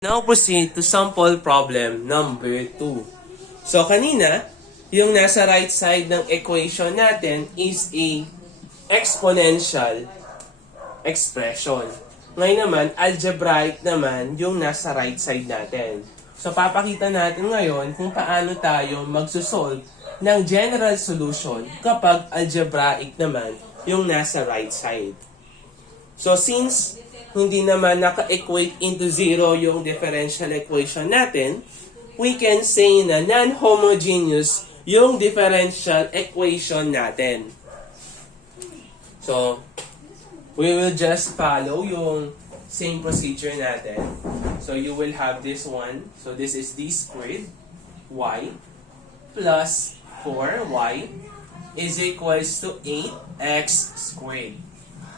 Now proceed to sample problem number 2. So kanina, yung nasa right side ng equation natin is a exponential expression. Ngayon naman, algebraic naman yung nasa right side natin. So papakita natin ngayon kung paano tayo magsosolve ng general solution kapag algebraic naman yung nasa right side. So since hindi naman naka-equate into zero yung differential equation natin, we can say na non-homogeneous yung differential equation natin. So, we will just follow yung same procedure natin. So, you will have this one. So, this is d squared y plus 4y is equals to 8x squared.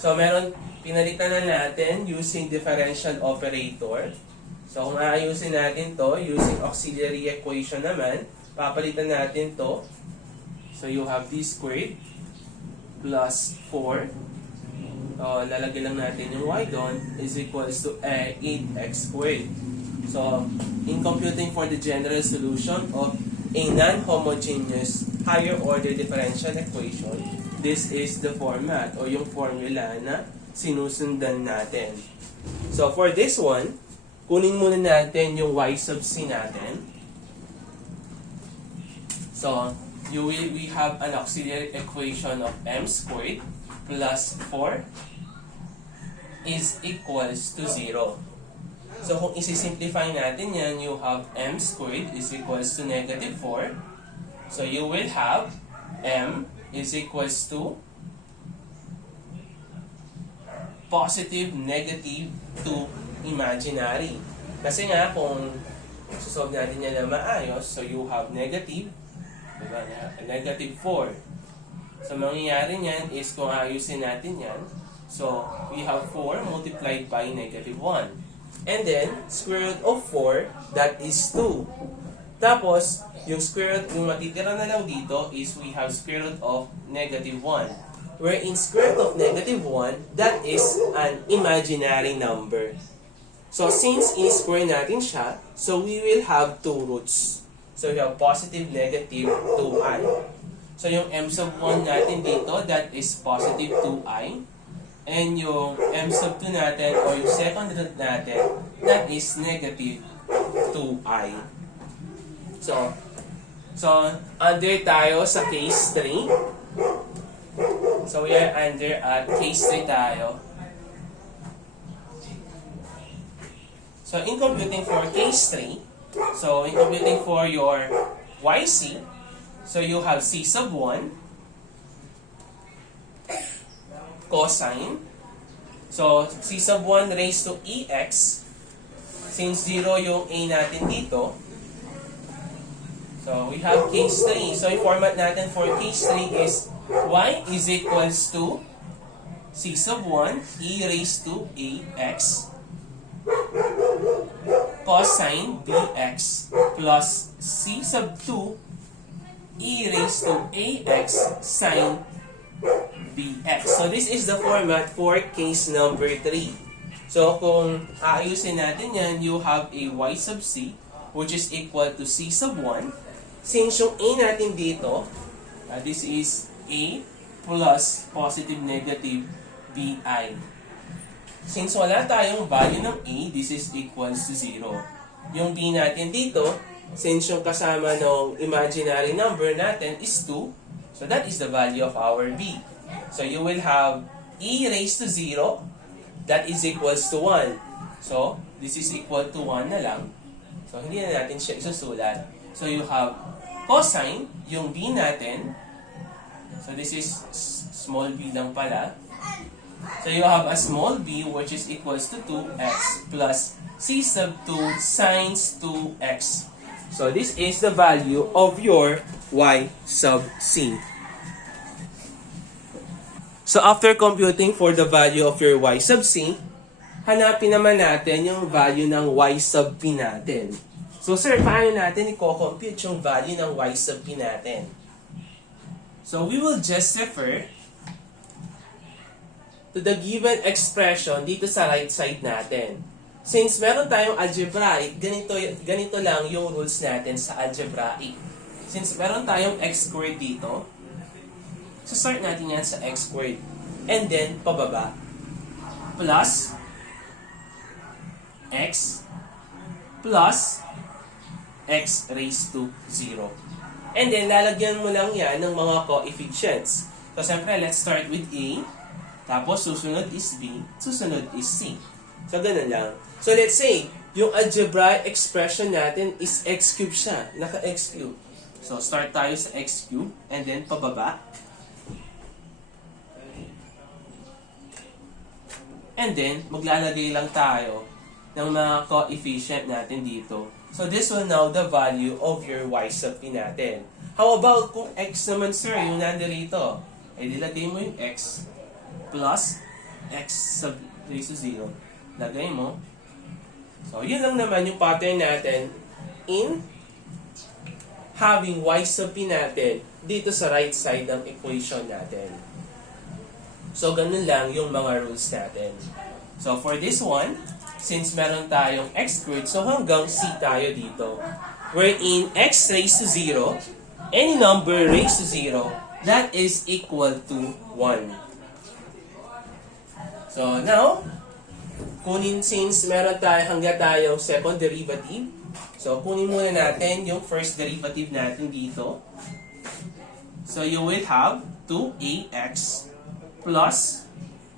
So, pinalitan na natin using differential operator. So, kung aayusin natin to using auxiliary equation naman, papalitan natin to. So, you have d squared plus 4. Lalagay lang natin yung y doon is equals to 8x squared. So, in computing for the general solution of a non-homogeneous higher order differential equation, this is the format o yung formula na sinusundan natin. So, for this one, kunin muna natin yung y sub c natin. So, we have an auxiliary equation of m squared plus 4 is equals to 0. So, kung isi-simplify natin yan, you have m squared is equals to negative 4. So, you will have m is equals to positive, negative to imaginary. Kasi nga, kung susolve natin yan na maayos, so you have negative, diba, negative 4. So, mangyayari niyan is kung ayusin natin yan, so we have 4 multiplied by negative 1. And then, square root of 4, that is 2. Tapos, yung square root, yung matitira na lang dito is we have square root of negative 1. Wherein square root of negative 1, that is an imaginary number. So, since in-square natin siya, so we will have 2 roots. So, we have positive, negative, 2i. So, yung m sub 1 natin dito, that is positive 2i. And yung m sub 2 natin, or yung second root natin, that is negative 2i. So under tayo sa case 3. So, we are under at case 3 tayo. So, in computing for case 3, so, in computing for your YC, so, you have C sub 1, cosine. So, C sub 1 raised to EX, since 0 yung A natin dito, so, we have case 3. So, yung format natin for case 3 is y is equals to c sub 1 e raised to ax cosine bx plus c sub 2 e raised to ax sine bx. So, this is the format for case number 3. So, kung aayusin natin yan, you have a y sub c which is equal to c sub 1. Since yung a natin dito, this is a plus positive negative bi. Since wala tayong value ng a, this is equals to 0. Yung b natin dito, since yung kasama ng imaginary number natin is 2, so that is the value of our b. So you will have e raised to 0, that is equals to 1. So, this is equal to 1 na lang. So, hindi na natin siya isusulat. So, you have cosine, yung b natin. So, this is small b lang pala. So, you have a small b which is equals to 2x plus c sub 2 sines 2x. So, this is the value of your y sub c. So, after computing for the value of your y sub c, hanapin naman natin yung value ng y sub p natin. So, sir, paano natin i-compute yung value ng y sub p natin? So, we will just refer to the given expression dito sa right side natin. since meron tayong algebraic, ganito lang yung rules natin sa algebraic. Since meron tayong x squared dito, so start natin yan sa x squared. And then, pababa. Plus x plus x raised to 0. And then, lalagyan mo lang yan ng mga coefficients. So, siyempre, let's start with A. Tapos, susunod is B. Susunod is C. So, ganun lang. So, let's say, yung algebraic expression natin is x cube siya. Naka-x cube. So, start tayo sa x cube. And then, pababa. And then, maglalagay lang tayo ng mga coefficient natin dito. So, this will now the value of your y sub p natin. How about kung x naman, sir, yung nandito? Eh, dilagay mo yung x plus x sub raised to 0. Lagay mo. So, yun lang naman yung pattern natin in having y sub p natin dito sa right side ng equation natin. So, ganun lang yung mga rules natin. So, for this one, since meron tayong x squared, so hanggang c tayo dito. Wherein x raised to 0, any number raised to 0, that is equal to 1. So, now, since meron hanggang tayong second derivative, so kunin muna natin yung first derivative natin dito. So, you will have 2ax plus,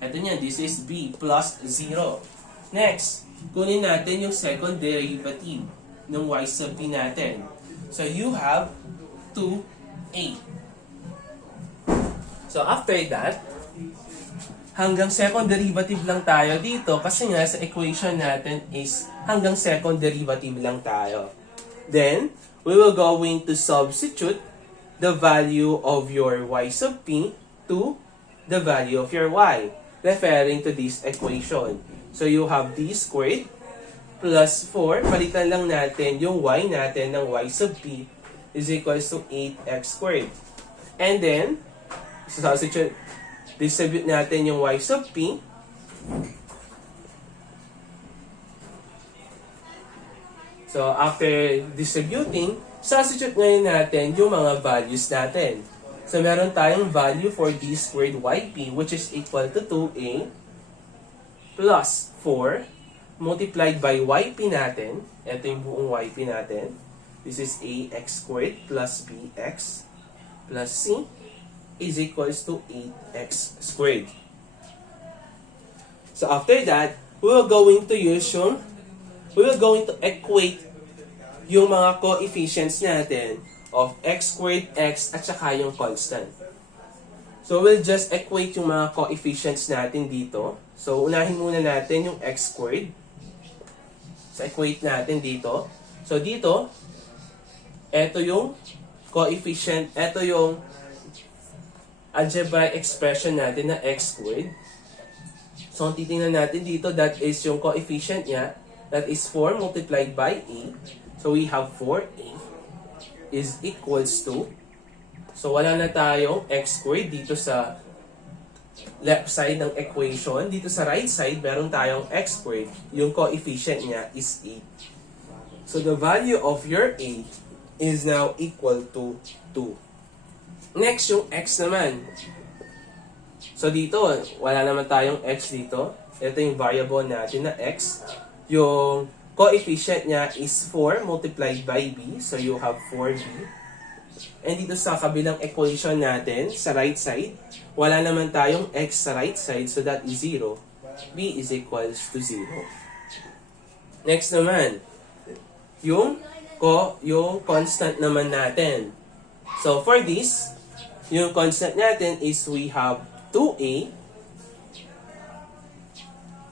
eto niyan, this is b, plus 0. Next, kunin natin yung second derivative ng y sub p natin. So, you have 2a. So, after that, hanggang second derivative lang tayo dito kasi nga sa equation natin is hanggang second derivative lang tayo. Then, we will going to substitute the value of your y sub p to the value of your y, referring to this equation. So, you have d squared plus 4. Palitan lang natin yung y natin ng y sub p is equals to 8x squared. And then, substitute, distribute natin yung y sub p. So, after distributing, substitute ngayon natin yung mga values natin. So, meron tayong value for d squared yp, which is equal to 2a plus 4 multiplied by yp natin. Ito yung buong yp natin. This is ax squared plus bx plus c is equals to 8x squared. So, after that, we will going to equate yung mga coefficients natin of x squared, x, at saka yung constant. So, we'll just equate yung mga coefficients natin dito. So, unahin muna natin yung x squared. So, equate natin dito. So, dito, ito yung coefficient, ito yung algebraic expression natin na x squared. So, ang titingnan natin dito, that is yung coefficient niya, that is 4 multiplied by a. So, we have 4a is equals to, so wala na tayong x squared dito sa left side ng equation. Dito sa right side, meron tayong x squared. Yung coefficient niya is 8. So, the value of your a is now equal to 2. Next, yung x naman. So, dito, wala naman tayong x dito. Ito yung variable natin na x. Yung coefficient niya is 4 multiplied by b. So, you have 4b. And dito sa kabilang equation natin, sa right side, wala naman tayong x sa right side. So, that is 0. b is equals to 0. Next naman, yung constant naman natin. So, for this, yung constant natin is we have 2a.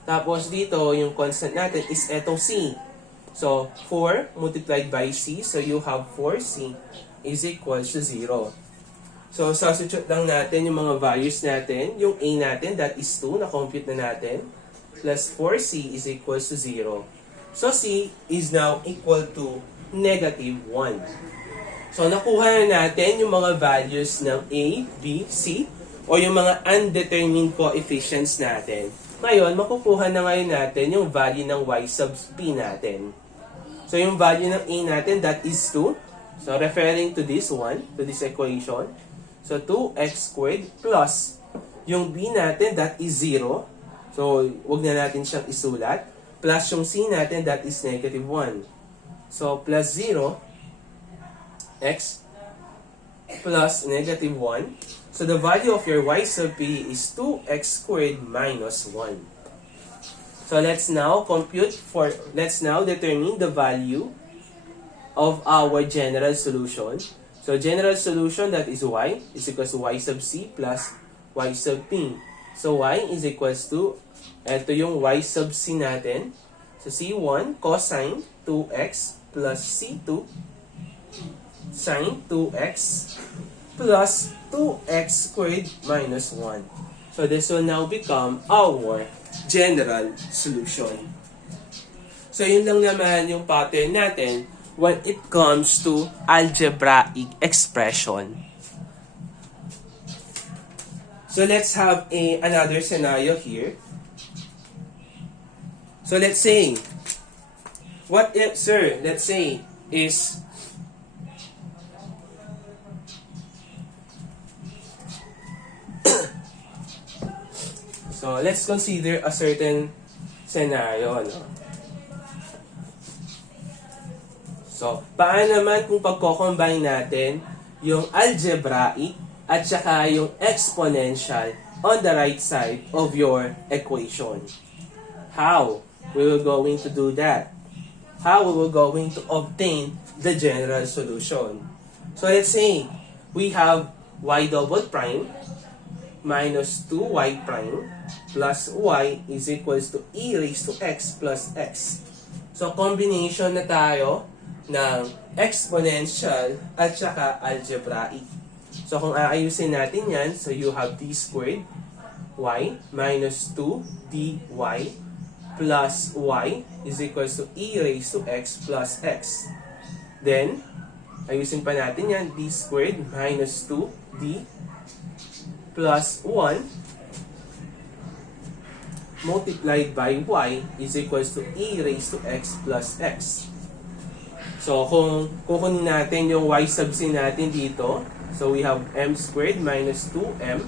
Tapos dito, yung constant natin is etong c. So, 4 multiplied by c. So, you have 4c is equals to 0. So, substitute lang natin yung mga values natin. Yung a natin, that is 2, na-compute na natin. Plus 4c is equals to 0. So, c is now equal to negative 1. So, nakuha na natin yung mga values ng a, b, c, o yung mga undetermined coefficients natin. Ngayon, makukuha na ngayon natin yung value ng y sub p natin. So, yung value ng a natin, that is 2. So, referring to this one, to this equation. So, 2x squared plus yung b natin, that is 0. So, wag na natin siyang isulat. Plus yung c natin, that is negative 1. So, plus 0, x plus negative 1. So, the value of your y sub p is 2x squared minus 1. So, let's now determine the value of our general solution. So, general solution, that is y, is equals to y sub c plus y sub p. So, y is equals to, ito yung y sub c natin. So, c1 cosine 2x plus c2 sine 2x plus 2x squared minus 1. So, this will now become our general solution. So, yun lang naman yung pattern natin when it comes to algebraic expression. So, let's have another scenario here. So, let's say, what if, sir, let's say, is so, let's consider a certain scenario, no? So, paano naman kung pagko-combine natin yung algebraic at saka yung exponential on the right side of your equation? How we will going to do that? How we will going to obtain the general solution? So, let's say we have y double prime minus 2y prime plus y is equals to e raised to x plus x. So, combination na tayo ng exponential at saka algebraic. So, kung aayusin natin yan, so you have d squared y minus 2 dy plus y is equals to e raised to x plus x. Then, ayusin pa natin yan, d squared minus 2d plus 1 multiplied by y is equals to e raised to x plus x. So, kung kukunin natin yung y sub c natin dito, so we have m squared minus 2m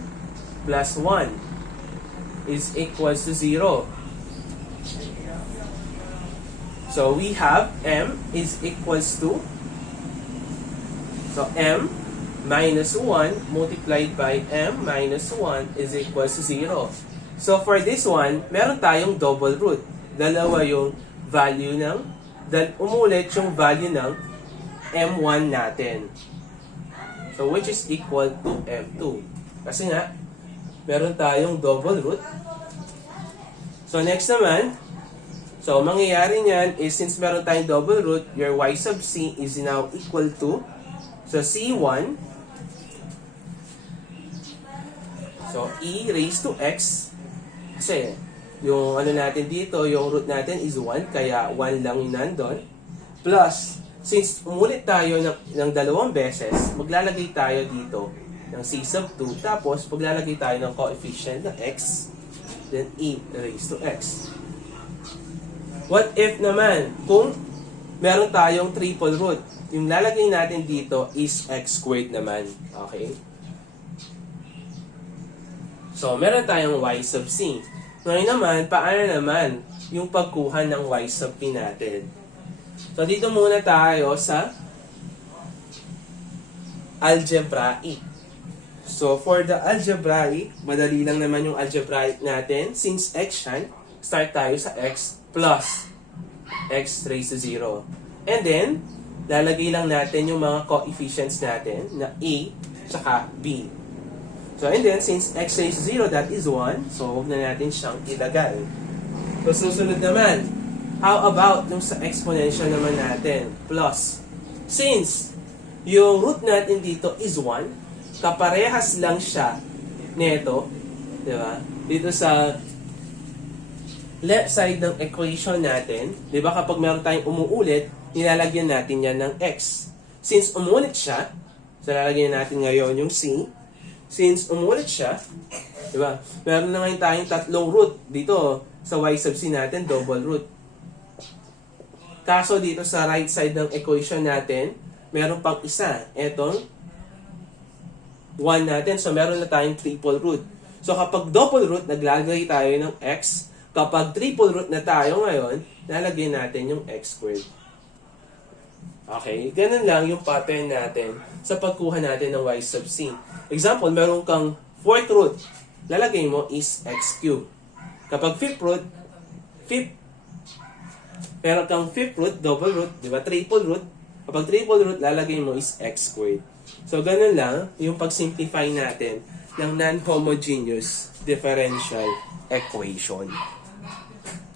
plus 1 is equals to 0. So, we have m is equals to, so m minus 1 multiplied by m minus 1 is equals to 0. So, for this one, meron tayong double root. Dalawa yung value ng, umulit yung value ng m1 natin. So, which is equal to m2. Kasi nga, meron tayong double root. So, next naman, so, mangyayari niyan is since meron tayong double root, your y sub c is now equal to, so, c1, so, e raised to x, kasi, yung ano natin dito, yung root natin is 1, kaya 1 lang yung nandun. Plus, since umulit tayo ng dalawang beses, maglalagay tayo dito ng c sub 2, tapos maglalagay tayo ng coefficient ng x, then e raised to x. What if naman, kung meron tayong triple root, yung lalagay natin dito is x squared naman. Okay? So, meron tayong y sub c. Ngayon naman, paano naman yung pagkuha ng y sub p natin? So, dito muna tayo sa algebraic. So, for the algebraic, madali lang naman yung algebraic natin. Since x yan, start tayo sa x plus x raised to 0. And then, lalagay lang natin yung mga coefficients natin na a tsaka b. So, and then, since x raised to 0, that is 1. So, huwag na natin siyang ilagay. So, susunod naman, how about yung sa exponential naman natin? Plus. Since yung root natin dito is 1, kaparehas lang siya neto, di ba? Dito sa left side ng equation natin, di ba kapag meron tayong umuulit, nilalagyan natin yan ng x. Since umulit siya, so lalagyan natin ngayon yung c. since umulit siya, di ba? Meron na ngayon tayong tatlong root. Dito, sa y sub c natin, double root. Kaso dito sa right side ng equation natin, meron pang isa. Etong 1 natin. So, meron na tayong triple root. So, kapag double root, naglalagay tayo ng x. Kapag triple root na tayo ngayon, lalagay natin yung x squared. Okay? Ganun lang yung pattern natin sa pagkuha natin ng y sub c. Example, meron kang fourth root. Lalagay mo is x cubed. Kapag fifth root, meron kang fifth root, double root, di ba? Triple root. Kapag triple root, lalagay mo is x squared. So, ganun lang yung pag-simplify natin ng non-homogeneous differential equation.